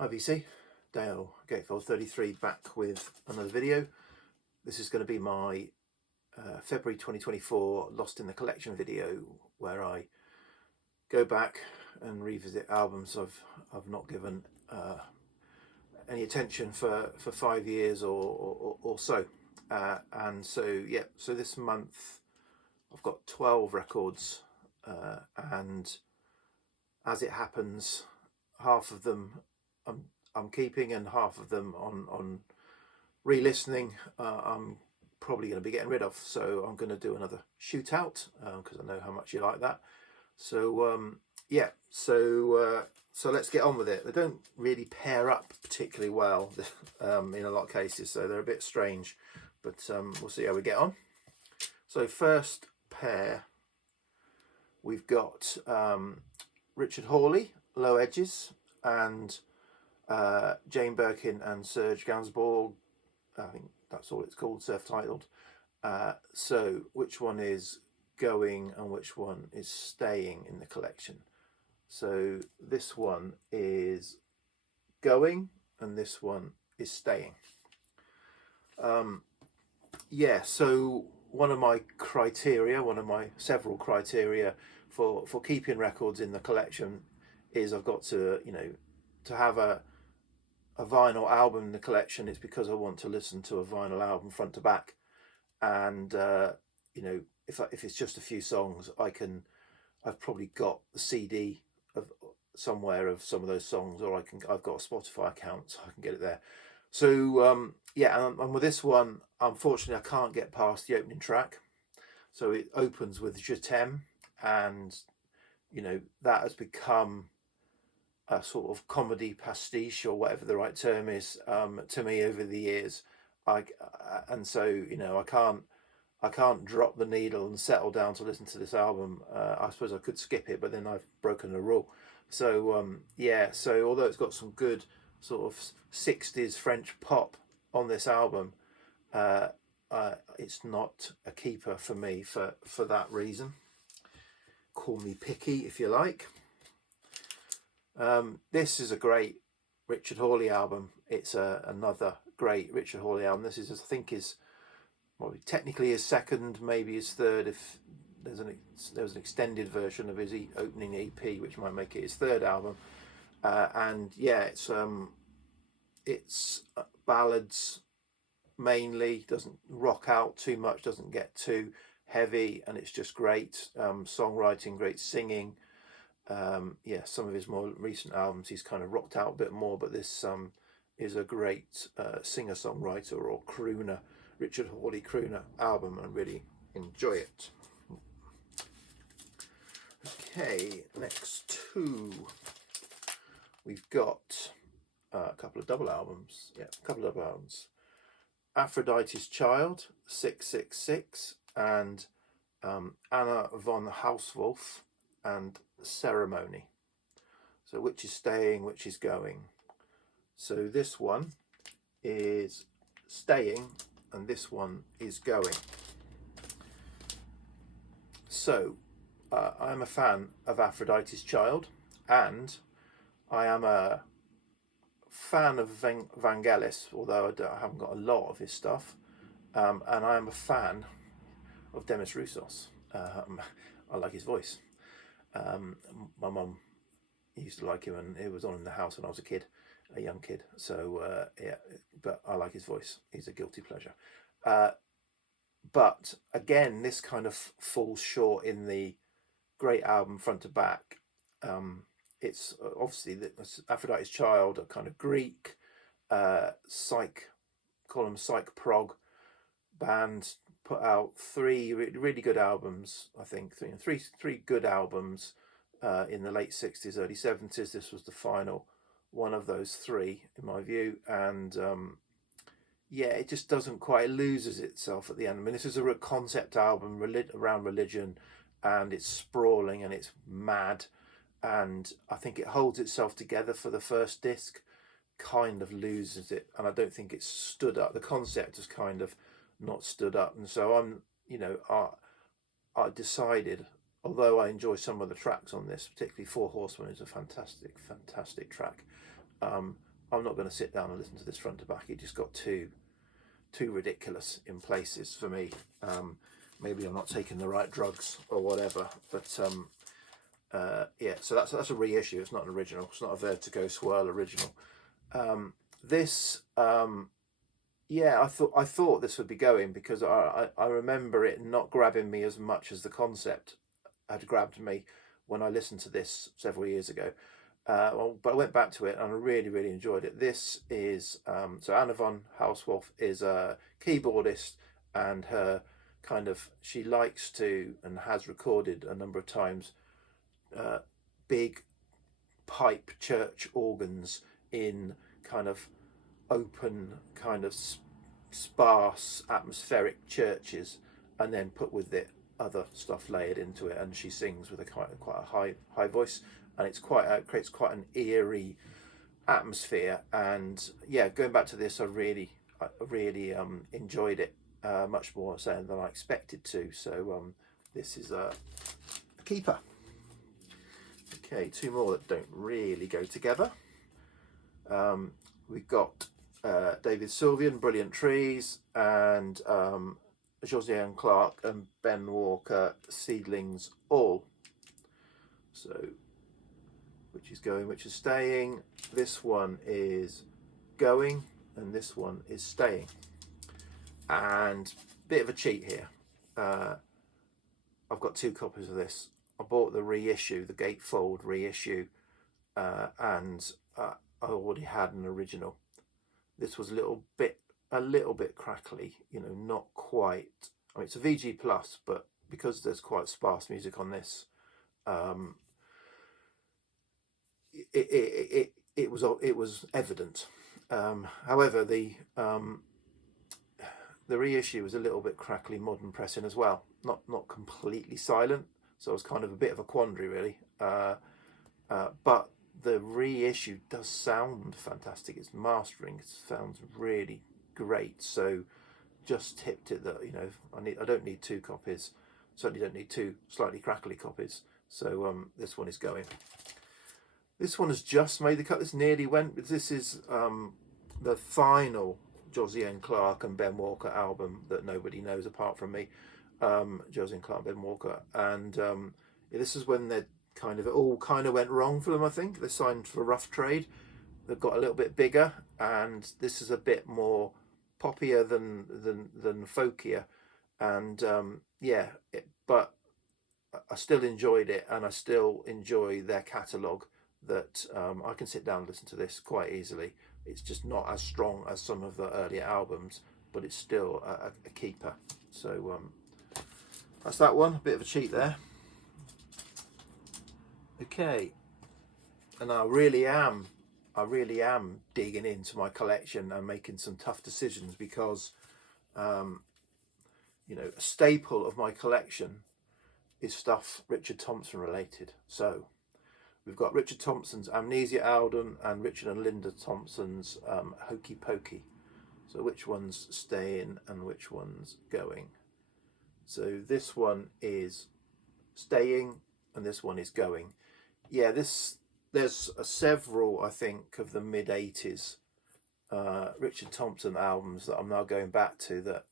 Hi VC, Dale Gatefold 33 back with another video. This is going to be my February 2024 Lost in the Collection video, where I go back and revisit albums I've not given any attention for 5 years or so. And so yeah, so this month I've got 12 records, and as it happens, half of them I'm keeping and half of them on re-listening I'm probably going to be getting rid of. So I'm going to do another shootout because I know how much you like that. So yeah, so let's get on with it. They don't really pair up particularly well in a lot of cases, so they're a bit strange, but we'll see how we get on. So first pair, we've got Richard Hawley, Low Edges, and Jane Birkin and Serge Gainsbourg. I think that's all it's called, self-titled. So which one is going and which one is staying in the collection? So this one is going and this one is staying. Yeah, so one of my several criteria for keeping records in the collection is I've got to, to have a vinyl album in the collection. It's because I want to listen to a vinyl album front to back, and if it's just a few songs, I've probably got the CD of somewhere of some of those songs, or I've got a Spotify account, so I can get it there. So yeah, and with this one, unfortunately, I can't get past the opening track. So it opens with Je T'aime, and that has become a sort of comedy pastiche, or whatever the right term is, to me over the years. And so I can't drop the needle and settle down to listen to this album. I suppose I could skip it, but then I've broken the rule. So yeah, so although it's got some good sort of 60s French pop on this album, it's not a keeper for me for that reason. Call me picky if you like. This is a great Richard Hawley album. It's another great Richard Hawley album. This is, I think, probably technically his second, maybe his third, if there was an extended version of his opening EP, which might make it his third album. And yeah, it's ballads mainly. Doesn't rock out too much, doesn't get too heavy, and it's just great songwriting, great singing. Yeah, some of his more recent albums he's kind of rocked out a bit more, but this is a great singer-songwriter or crooner, Richard Hawley crooner album. I really enjoy it. Okay, next two, we've got a couple of double albums. Yeah, a couple of albums. Aphrodite's Child, 666, and Anna von Hauswolf and Ceremony. So which is staying, which is going? So this one is staying and this one is going. So I'm a fan of Aphrodite's Child, and I am a fan of Vangelis, although I haven't got a lot of his stuff, and I am a fan of Demis Roussos. I like his voice. My mum used to like him, and it was on in the house when I was a young kid. So yeah, but I like his voice. He's a guilty pleasure. But again, this kind of falls short in the great album front to back. It's obviously Aphrodite's Child, a kind of Greek psych prog band, put out three really good albums. I think three good albums in the late 60s, early 70s. This was the final one of those three, in my view, and yeah, it just doesn't quite, it loses itself at the end. I mean, this is a concept album around religion, and it's sprawling and it's mad, and I think it holds itself together for the first disc, kind of loses it, and I don't think it's stood up. The concept has kind of not stood up, and so I decided, although I enjoy some of the tracks on this, particularly Four Horsemen is a fantastic track, I'm not going to sit down and listen to this front to back. It just got too ridiculous in places for me. Maybe I'm not taking the right drugs or whatever, but yeah, so that's a reissue. It's not an original. It's not a Vertigo Swirl original. This yeah, I thought this would be going, because I remember it not grabbing me as much as the concept had grabbed me when I listened to this several years ago. But I went back to it and I really enjoyed it. This is so Anna von Hauswolf is a keyboardist, and her kind of, she likes to and has recorded a number of times big pipe church organs in kind of open, kind of sparse atmospheric churches, and then put with it other stuff layered into it, and she sings with a quite a high voice, and it's creates quite an eerie atmosphere. And yeah, going back to this, I really enjoyed it much more so than I expected to. So this is a keeper. Okay, two more that don't really go together. We've got David Sylvian, Brilliant Trees, and Josiane Clarke and Ben Walker, Seedlings All. So which is going, which is staying. This one is going, and this one is staying. And bit of a cheat here. I've got two copies of this. I bought the reissue, the gatefold reissue, and I already had an original. This was a little bit crackly, you know, not quite. I mean, it's a VG Plus, but because there's quite sparse music on this, it was evident. However, the reissue was a little bit crackly modern pressing as well, not completely silent, so it was kind of a bit of a quandary really. But the reissue does sound fantastic. Its mastering sounds really great. So just tipped it that, you know, I don't need two copies. Certainly don't need two slightly crackly copies. So this one is going. This one has just made the cut. This nearly went. This is the final Josiane Clarke and Ben Walker album that nobody knows apart from me. Josiane Clarke, Ben Walker, and this is when it all kind of went wrong for them. I think they signed for Rough Trade. They've got a little bit bigger, and this is a bit more poppier than folkier, and yeah. But I still enjoyed it, and I still enjoy their catalogue. That I can sit down and listen to this quite easily. It's just not as strong as some of the earlier albums, but it's still a keeper. So that's that one. A bit of a cheat there. Okay, and I really am digging into my collection and making some tough decisions, because you know, a staple of my collection is stuff Richard Thompson related. So we've got Richard Thompson's Amnesia album and Richard and Linda Thompson's Hokey Pokey. So which one's staying and which one's going? So this one is staying and this one is going. Yeah, there's several, I think, of the mid-80s Richard Thompson albums that I'm now going back to that,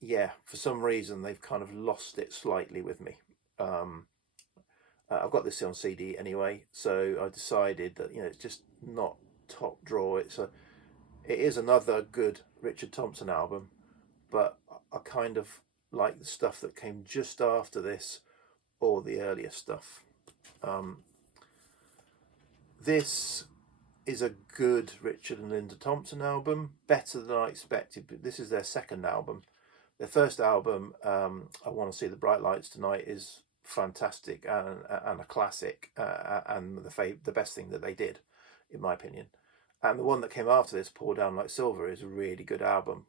yeah, for some reason they've kind of lost it slightly with me. I've got this on CD anyway, so I decided that, you know, it's just not top draw. It is another good Richard Thompson album, but I kind of like the stuff that came just after this or the earlier stuff. This is a good Richard and Linda Thompson album, better than I expected, but this is their second album. Their first album, I Want to See the Bright Lights Tonight, is fantastic and a classic, and the best thing that they did, in my opinion. And the one that came after this, Pour Down Like Silver, is a really good album,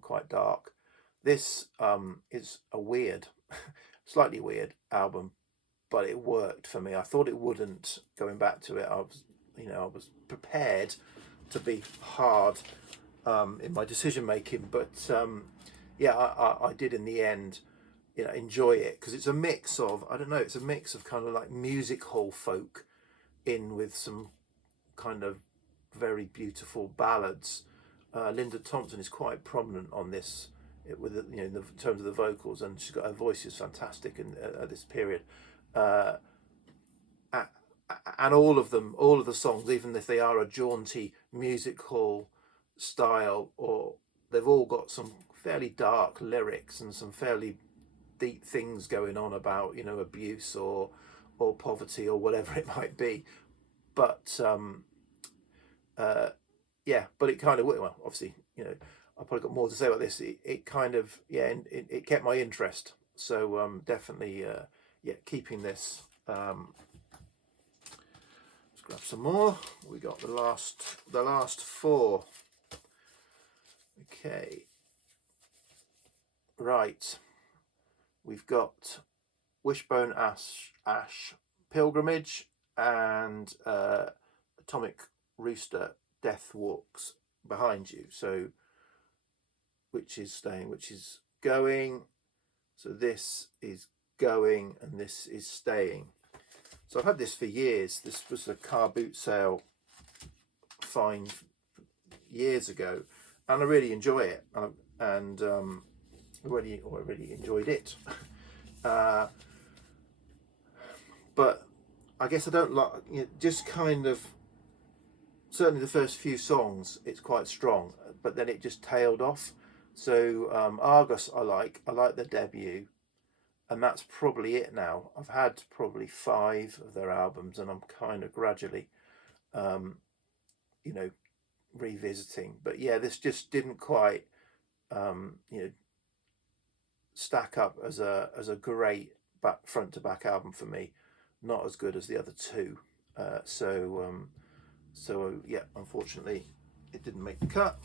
quite dark. This is a weird, slightly weird album, but it worked for me. I thought it wouldn't. Going back to it, I was prepared to be hard in my decision making, but yeah, I did in the end, you know, enjoy it, because it's a mix of, I don't know, it's a mix of kind of like music hall folk in with some kind of very beautiful ballads. Linda Thompson is quite prominent on this, with in terms of the vocals, and she's got, her voice is fantastic at this period. And all of the songs, even if they are a jaunty music hall style, or they've all got some fairly dark lyrics and some fairly deep things going on about abuse or poverty or whatever it might be. But yeah, but it kind of, well, obviously, I've probably got more to say about this. It kind of, yeah, it kept my interest. So definitely, yeah, keeping this. Let's grab some more. We got the last four. Okay. Right. We've got Wishbone Ash Pilgrimage and Atomic Rooster Death Walks behind you. So which is staying, which is going. So this is going and this is staying. So I've had this for years. This was a car boot sale find years ago, and I really enjoy it. And already enjoyed it. But I guess I don't like, just kind of, certainly the first few songs, it's quite strong, but then it just tailed off. So Argos I like the debut, and that's probably it now. I've had probably 5 of their albums, and I'm kind of gradually revisiting. But yeah, this just didn't quite stack up as a great front to back album for me. Not as good as the other 2. So yeah, unfortunately it didn't make the cut.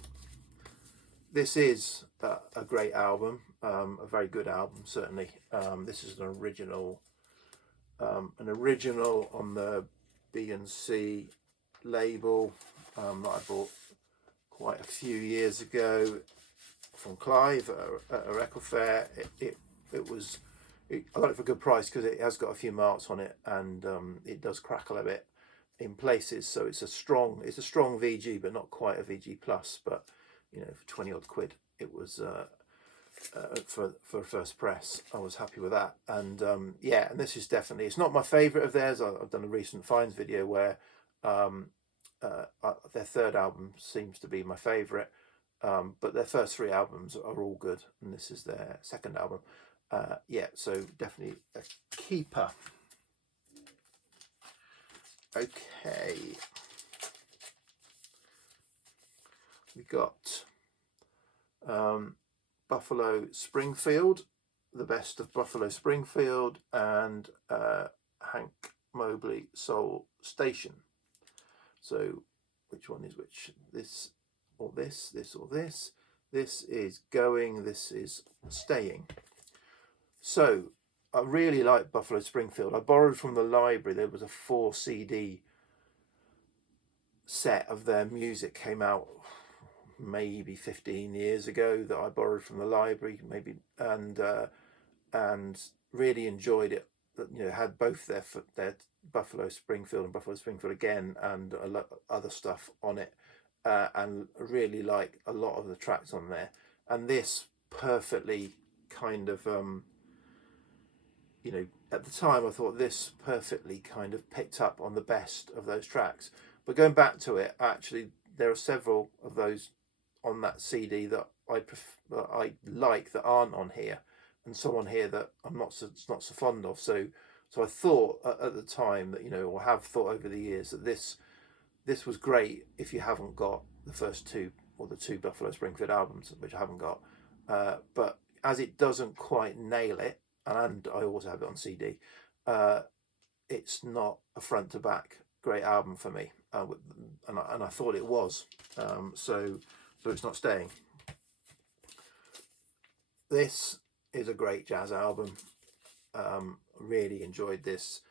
This is a great album, a very good album, certainly. This is an original on the B&C label that I bought quite a few years ago from Clive at a record fair. I got it for a good price because it has got a few marks on it, and it does crackle a bit in places. So it's a strong VG, but not quite a VG plus. But for 20 odd quid, it was for first press. I was happy with that. And yeah, and this is definitely, it's not my favourite of theirs. I've done a recent finds video where their third album seems to be my favourite, but their first 3 albums are all good, and this is their second album. Yeah, so definitely a keeper. Okay, we got Buffalo Springfield, the best of Buffalo Springfield, and Hank Mobley Soul Station. So which one is which? This or this, this or this. This is going, this is staying. So I really like Buffalo Springfield. I borrowed from the library. There was a 4 CD set of their music, came out maybe 15 years ago, that I borrowed from the library, maybe, and really enjoyed it. Had both their Buffalo Springfield and Buffalo Springfield Again, and a lot of other stuff on it, and really like a lot of the tracks on there. And this perfectly kind of at the time I thought this perfectly kind of picked up on the best of those tracks. But going back to it, actually there are several of those on that CD that I like that aren't on here, and some on here that I'm not so fond of. So I thought at the time that, or have thought over the years, that this was great if you haven't got the first 2 or the 2 Buffalo Springfield albums, which I haven't got. But as it doesn't quite nail it, and I also have it on CD, it's not a front to back great album for me, and I thought it was. So it's not staying. This is a great jazz album. Really enjoyed this.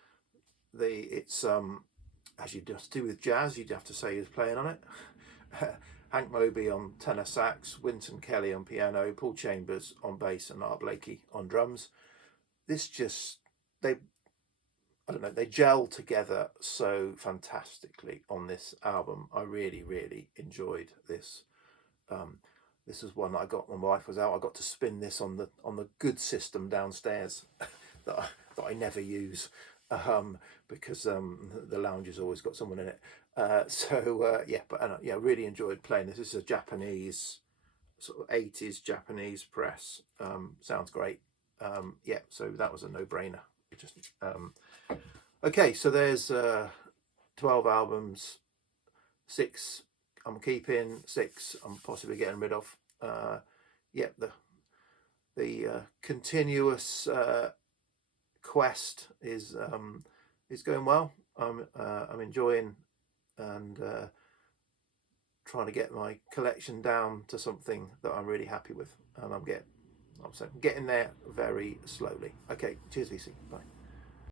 It's as you just do with jazz, you'd have to say who's playing on it. Hank Mobley on tenor sax, Wynton Kelly on piano, Paul Chambers on bass, and Art Blakey on drums. This just, I don't know, they gel together so fantastically on this album. I really, really enjoyed this. This was one that I got when my wife was out. I got to spin this on the good system downstairs that I never use, because the lounge has always got someone in it. Yeah, but yeah, really enjoyed playing this. This is a Japanese sort of 80s Japanese press. Sounds great. Yeah, so that was a no-brainer. Just okay, so there's 12 albums, 6 I'm keeping, 6 I'm possibly getting rid of. Yeah, the continuous quest is going well. I'm enjoying and trying to get my collection down to something that I'm really happy with, and I'm getting there very slowly. Okay, cheers, VC. Bye.